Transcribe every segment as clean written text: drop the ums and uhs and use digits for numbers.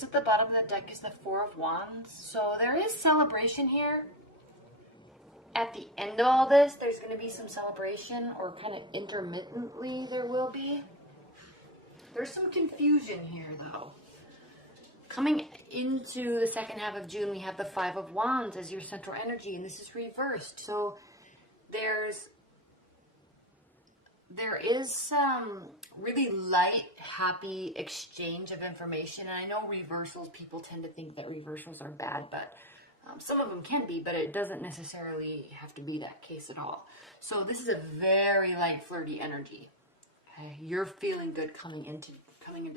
what's at the bottom of the deck is the Four of Wands. So there is celebration here. At the end of all this, there's going to be some celebration, or kind of intermittently there will be. There's some confusion here, though. Coming into the second half of June, we have the Five of Wands as your central energy, and this is reversed. So there is some really light, happy exchange of information. And I know reversals, people tend to think that reversals are bad, but some of them can be, but it doesn't necessarily have to be that case at all. So this is a very light, flirty energy. Okay? You're feeling good coming into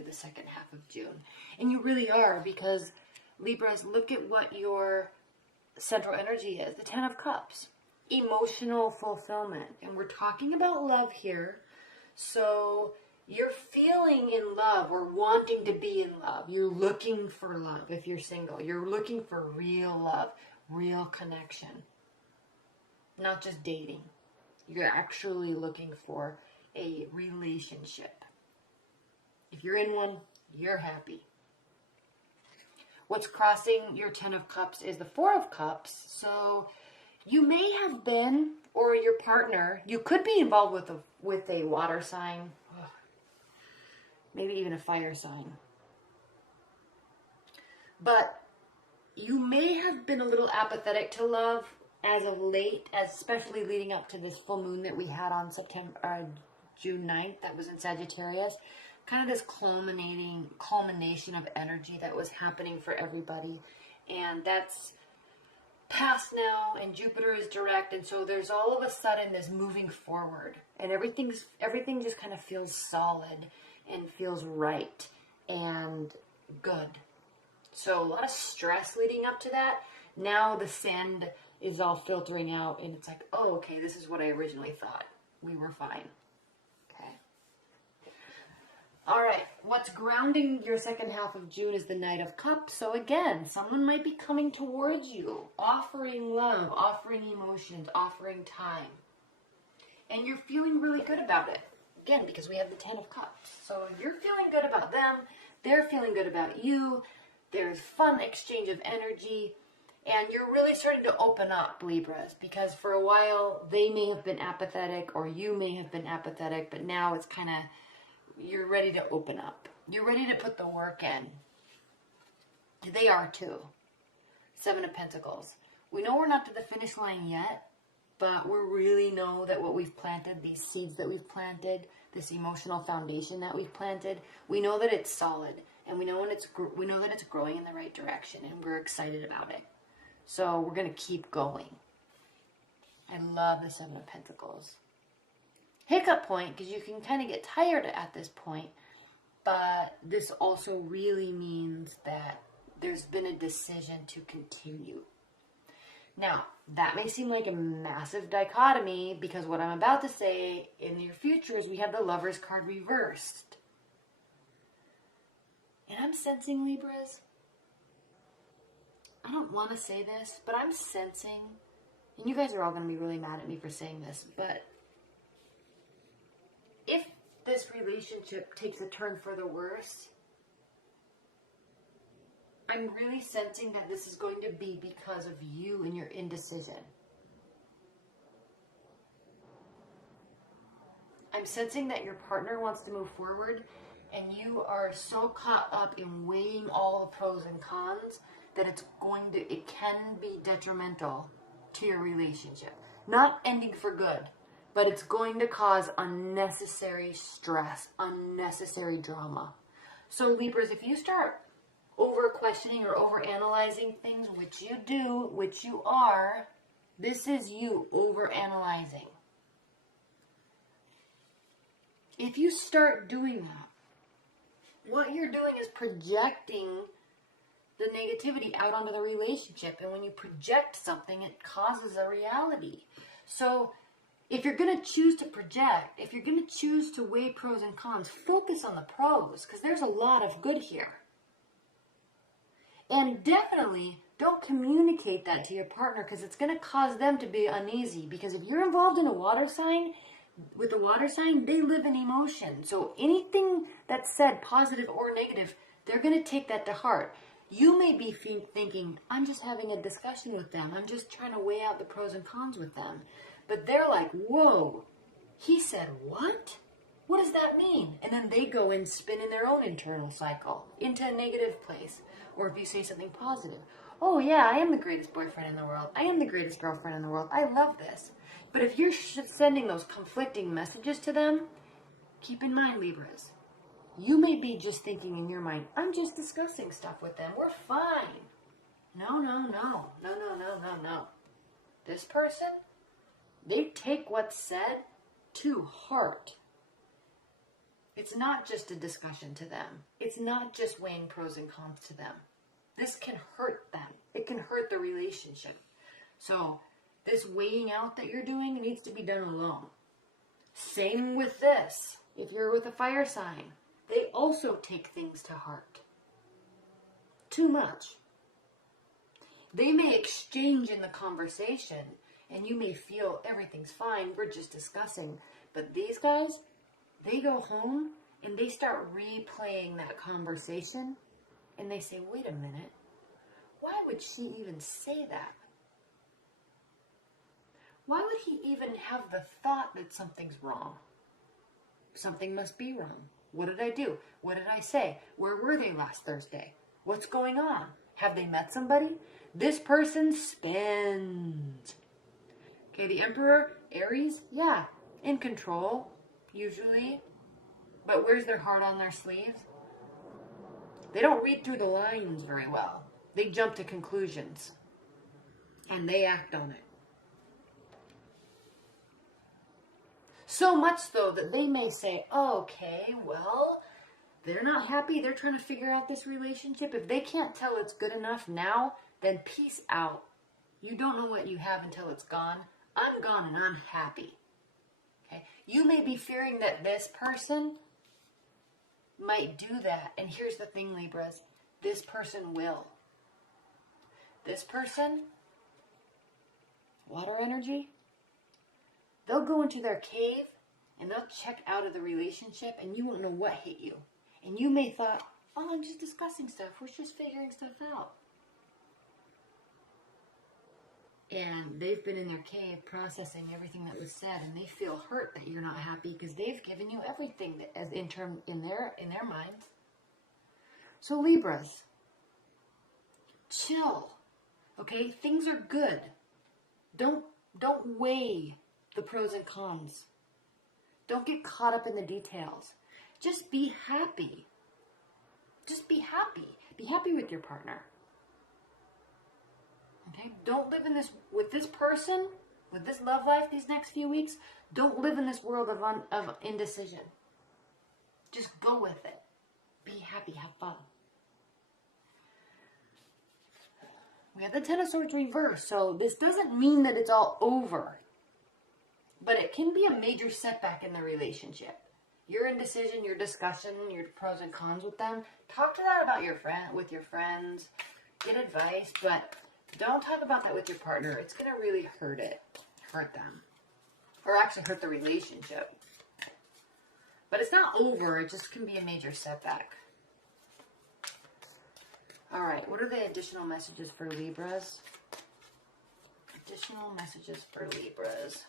the second half of June. And you really are, because Libras, look at what your central energy is. The Ten of Cups. Emotional fulfillment. And we're talking about love here. So you're feeling in love or wanting to be in love. You're looking for love if you're single. You're looking for real love, real connection. Not just dating. You're actually looking for a relationship. If you're in one, you're happy. What's crossing your Ten of Cups is the Four of Cups. So you may have been, or your partner, you could be involved with a water sign, maybe even a fire sign. But you may have been a little apathetic to love as of late, especially leading up to this full moon that we had on June 9th that was in Sagittarius. Kind of this culmination of energy that was happening for everybody. And that's past now, and Jupiter is direct, and so there's all of a sudden this moving forward, and everything just kind of feels solid and feels right and good. So a lot of stress leading up to that. Now the sand is all filtering out, and it's like, oh, okay, this is what I originally thought. We were fine. Okay. All right, what's grounding your second half of June is the Knight of Cups. So again, someone might be coming towards you, offering love, offering emotions, offering time. And you're feeling really good about it. Again, because we have the Ten of Cups. So you're feeling good about them. They're feeling good about you. There's fun exchange of energy. And you're really starting to open up, Libras. Because for a while, they may have been apathetic, or you may have been apathetic. But now it's kind of, you're ready to open up. You're ready to put the work in. They are too. Seven of Pentacles. We know we're not to the finish line yet, but we really know that what we've planted, these seeds that we've planted, this emotional foundation that we've planted, we know that it's solid, and we know that it's growing in the right direction, and we're excited about it. So we're going to keep going. I love the Seven of Pentacles. Hiccup point, because you can kind of get tired at this point, but this also really means that there's been a decision to continue. Now, that may seem like a massive dichotomy, because what I'm about to say in your future is we have the Lovers card reversed. And I'm sensing, Libras, I don't want to say this, but I'm sensing, and you guys are all going to be really mad at me for saying this, but if this relationship takes a turn for the worse, I'm really sensing that this is going to be because of you and your indecision. I'm sensing that your partner wants to move forward, and you are so caught up in weighing all the pros and cons that it can be detrimental to your relationship. Not ending for good, but it's going to cause unnecessary stress, unnecessary drama. So Libras, if you start over-questioning or over-analyzing things, which you do, which you are, this is you over-analyzing. If you start doing that, what you're doing is projecting the negativity out onto the relationship. And when you project something, it causes a reality. So if you're going to choose to project, if you're going to choose to weigh pros and cons, focus on the pros, because there's a lot of good here. And definitely don't communicate that to your partner, because it's going to cause them to be uneasy. Because if you're involved in a water sign, with a water sign, they live in emotion. So anything that's said, positive or negative, They're going to take that to heart. You may be thinking, I'm just having a discussion with them. I'm just trying to weigh out the pros and cons with them. But they're like, whoa, he said what? What does that mean? And then they go and spin in their own internal cycle into a negative place. Or if you say something positive, oh yeah, I am the greatest boyfriend in the world. I am the greatest girlfriend in the world. I love this. But if you're sending those conflicting messages to them, keep in mind, Libras, you may be just thinking in your mind, I'm just discussing stuff with them. We're fine. No. This person, they take what's said to heart. It's not just a discussion to them. It's not just weighing pros and cons to them. This can hurt them. It can hurt the relationship. So this weighing out that you're doing needs to be done alone. Same with this. If you're with a fire sign, they also take things to heart. Too much. They may exchange in the conversation, and you may feel everything's fine, we're just discussing. But these guys, they go home and they start replaying that conversation, and they say, wait a minute, why would she even say that? Why would he even have the thought that something's wrong? Something must be wrong. What did I do? What did I say? Where were they last Thursday? What's going on? Have they met somebody? This person spins. Okay, the Emperor, Aries, yeah, in control, usually. But where's their heart on their sleeves? They don't read through the lines very well. They jump to conclusions. And they act on it. So much so that they may say, okay, well, they're not happy. They're trying to figure out this relationship. If they can't tell it's good enough now, then peace out. You don't know what you have until it's gone. I'm gone and I'm happy. Okay? You may be fearing that this person might do that. And here's the thing, Libras. This person will. This person, water energy, they'll go into their cave and they'll check out of the relationship and you won't know what hit you. And you may thought, oh, I'm just discussing stuff. We're just figuring stuff out. And they've been in their cave processing everything that was said, and they feel hurt that you're not happy because they've given you everything that, as in their minds. So Libras, chill. Okay, things are good. Don't weigh the pros and cons. Don't get caught up in the details. Just be happy. Just be happy. Be happy with your partner. Okay? Don't live in this, with this person, with this love life these next few weeks, don't live in this world of indecision. Just go with it. Be happy, have fun. We have the Ten of Swords reversed, so this doesn't mean that it's all over. But it can be a major setback in the relationship. Your indecision, your discussion, your pros and cons with them. Talk to that about with your friends. Get advice, but don't talk about that with your partner. It's going to really hurt them. Or actually hurt the relationship. But it's not over. It just can be a major setback. Alright, what are the additional messages for Libras? Additional messages for Libras.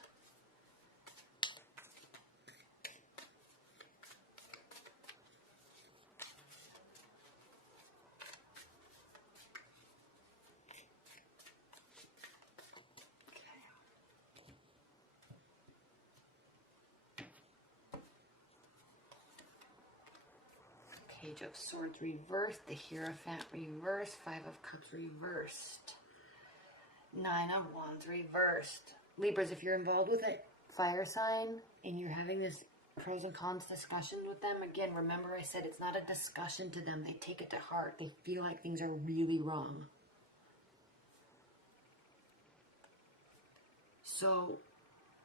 Page of Swords reversed, the Hierophant reversed, Five of Cups reversed, Nine of Wands reversed. Libras, if you're involved with a fire sign and you're having this pros and cons discussion with them, again, remember I said it's not a discussion to them. They take it to heart. They feel like things are really wrong. So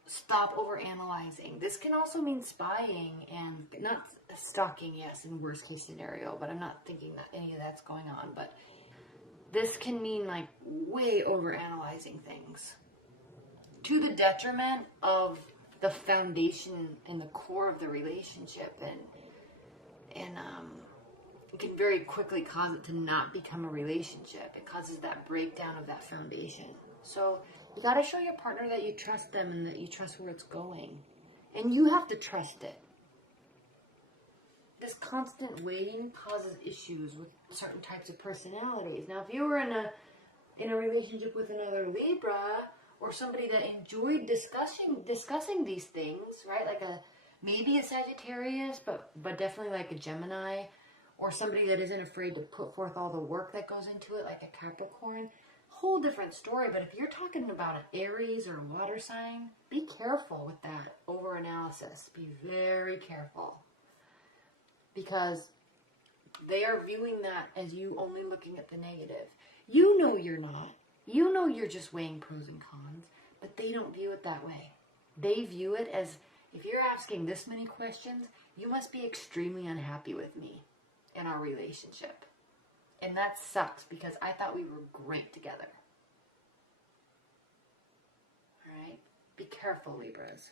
stop overanalyzing. This can also mean spying and not stalking, yes, in worst case scenario, but I'm not thinking that any of that's going on. But this can mean like way overanalyzing things to the detriment of the foundation and the core of the relationship and it can very quickly cause it to not become a relationship. It causes that breakdown of that foundation. So you got to show your partner that you trust them and that you trust where it's going. And you have to trust it. This constant waiting causes issues with certain types of personalities. Now, if you were in a relationship with another Libra, or somebody that enjoyed discussing these things, right? Like maybe a Sagittarius, but definitely like a Gemini, or somebody that isn't afraid to put forth all the work that goes into it, like a Capricorn. Whole different story. But if you're talking about an Aries or a water sign, be careful with that over-analysis. Be very careful. Because they are viewing that as you only looking at the negative. You know you're not. You know you're just weighing pros and cons, but they don't view it that way. They view it as, if you're asking this many questions, you must be extremely unhappy with me in our relationship. And that sucks because I thought we were great together. All right? Be careful, Libras.